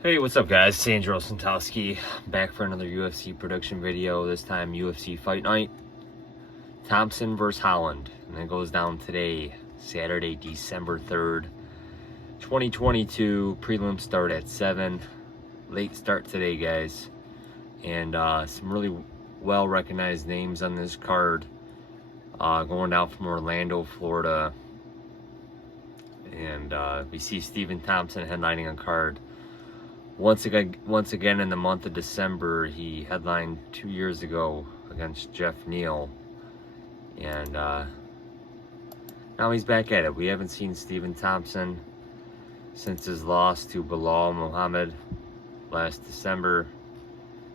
Hey, what's up guys? It's Anjos back for another UFC production video, this time UFC Fight Night. Thompson versus Holland. And it goes down today, Saturday, December 3rd, 2022. Prelim start at 7. Late start today, guys. And some really well-recognized names on this card. Going down from Orlando, Florida. And we see Stephen Thompson headlining a card. Once again in the month of December, he headlined 2 years ago against Jeff Neal. And now he's back at it. We haven't seen Stephen Thompson since his loss to Belal Muhammad last December.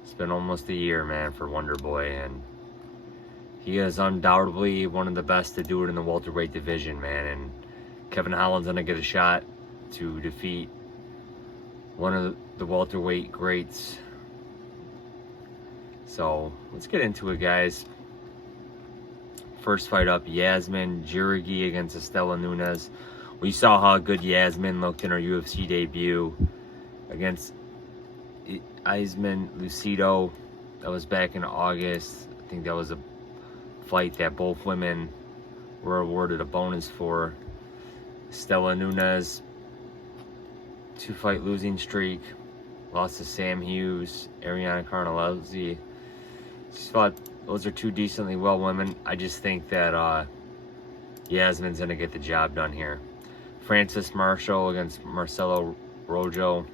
It's been almost a year, man, for Wonder Boy. And he is undoubtedly one of the best to do it in the welterweight division, man. And Kevin Holland's going to get a shot to defeat one of the welterweight greats. So let's get into it, guys. First fight up, Yasmin Jauregui against Estela Nunes. We saw how good Yasmin looked in her UFC debut against Isman Lucido. That was back in August. I think that was a fight that both women were awarded a bonus for. Estela Nunes, 2-fight losing streak, lost to Sam Hughes, Ariana Carnelozzi. Those are two decently well women. I just think that Yasmin's gonna get the job done here. Francis Marshall against Marcelo Rojo.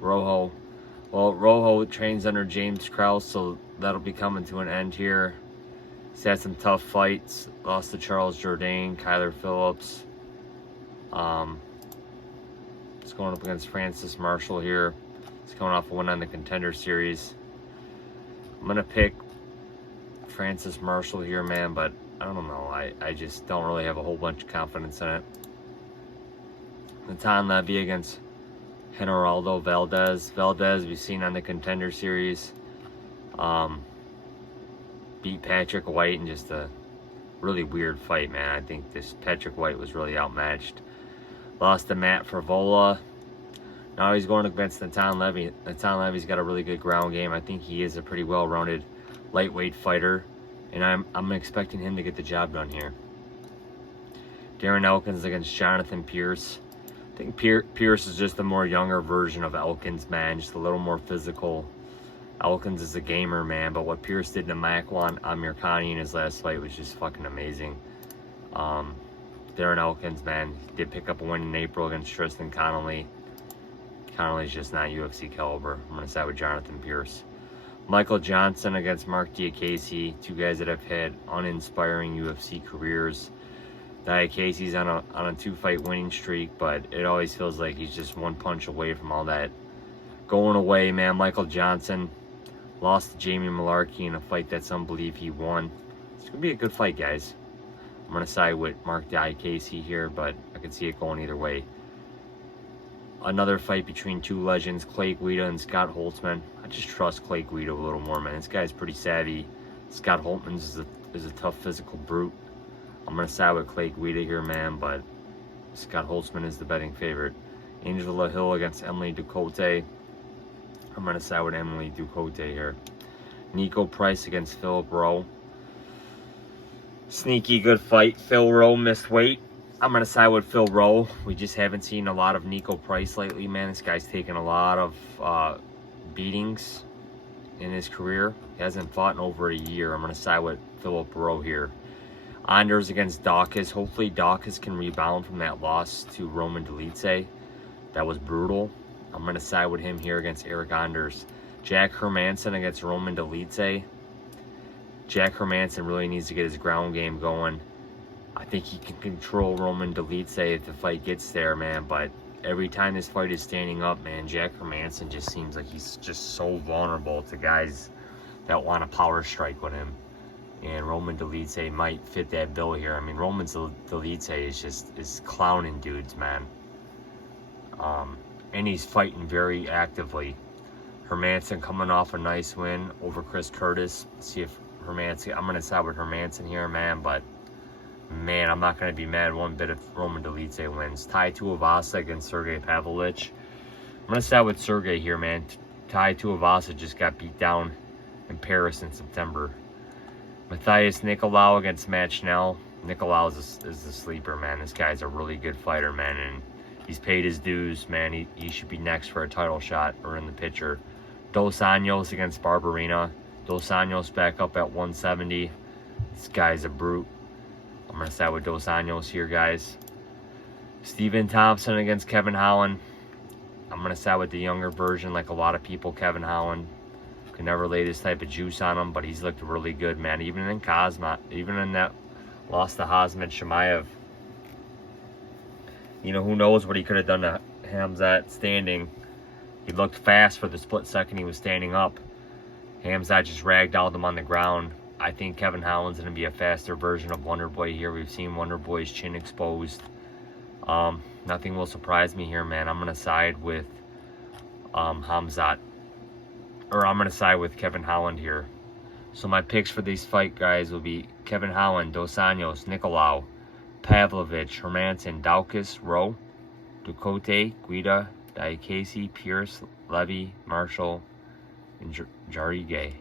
Rojo trains under James Krause, so that'll be coming to an end here. He's had some tough fights. Lost to Charles Jourdain, Kyler Phillips. It's going up against Francis Marshall here. It's coming off a win on the Contender Series. I'm going to pick Francis Marshall here, man, but I don't know. I just don't really have a whole bunch of confidence in it. Natan Levy against Generaldo Valdez. Valdez, we've seen on the Contender Series. Beat Patrick White in just a really weird fight, man. I think this Patrick White was really outmatched. Lost to Matt Favola. Now he's going against Natan Levy. Natan Levy's got a really good ground game. I think he is a pretty well-rounded lightweight fighter, and I'm expecting him to get the job done here. Darren Elkins against Jonathan Pearce. I think Pearce is just a more younger version of Elkins, man. Just a little more physical. Elkins is a gamer, man, but what Pearce did to Makwan Amirkhani in his last fight was just fucking amazing. Darren Elkins, man, he did pick up a win in April against Tristan Connolly. Connolly's just not UFC caliber. I'm going to side with Jonathan Pearce. Michael Johnson against Mark Diakiese. Two guys that have had uninspiring UFC careers. Diakiese's on a 2-fight winning streak, but it always feels like he's just one punch away from all that going away, man. Michael Johnson lost to Jamie Malarkey in a fight that some believe he won. It's going to be a good fight, guys. I'm going to side with Mark Diakiese here, but I can see it going either way. Another fight between two legends, Clay Guida and Scott Holtzman. I just trust Clay Guida a little more, man. This guy's pretty savvy. Scott Holtzman is a tough physical brute. I'm going to side with Clay Guida here, man, but Scott Holtzman is the betting favorite. Angela Hill against Emily Ducote. I'm going to side with Emily Ducote here. Nico Price against Philip Rowe. Sneaky good fight. Phil Rowe missed weight. I'm going to side with Phil Rowe. We just haven't seen a lot of Nico Price lately, man. This guy's taken a lot of beatings in his career. He hasn't fought in over a year. I'm going to side with Philip Rowe here. Anjos against Daukaus. Hopefully Daukaus can rebound from that loss to Roman Dolidze. That was brutal. I'm going to side with him here against Eric Anjos. Jack Hermansson against Roman Dolidze. Jack Hermansson really needs to get his ground game going. I think he can control Roman Dolidze if the fight gets there, man. But every time this fight is standing up, man, Jack Hermansson just seems like he's just so vulnerable to guys that want to power strike with him. And Roman Dolidze might fit that bill here. I mean, Roman Dolidze is clowning dudes, man. And he's fighting very actively. Hermansson coming off a nice win over Chris Curtis. Let's see if Hermansson, I'm going to side with Hermansson here, man, but man, I'm not going to be mad one bit if Roman Dolidze wins. Tai Tuivasa against Sergey Pavlovich. I'm going to side with Sergey here, man. Tai Tuivasa just got beat down in Paris in September. Matthias Nicolau against Matt Schnell. Nicolau is a sleeper, man. This guy's a really good fighter, man, and he's paid his dues, man. He should be next for a title shot or in the picture. Dos Anjos against Barberena. Dos Anjos back up at 170. This guy's a brute. I'm going to side with Dos Anjos here, guys. Stephen Thompson against Kevin Holland. I'm going to side with the younger version, like a lot of people. Kevin Holland could never lay this type of juice on him, but he's looked really good, man. Even in Kazma, even in that loss to Khamzat Chimaev. You know, who knows what he could have done to Khamzat standing. He looked fast for the split second he was standing up. Khamzat just ragdolled him on the ground. I think Kevin Holland's going to be a faster version of Wonderboy here. We've seen Wonderboy's chin exposed. Nothing will surprise me here, man. I'm going to side with Khamzat. Or I'm going to side with Kevin Holland here. So my picks for these fight guys will be Kevin Holland, Dos Anjos, Nicolau, Pavlovich, Hermansson, Daukaus, Rowe, Ducote, Guida, Diakiese, Pearce, Levy, Marshall, and Jauregui.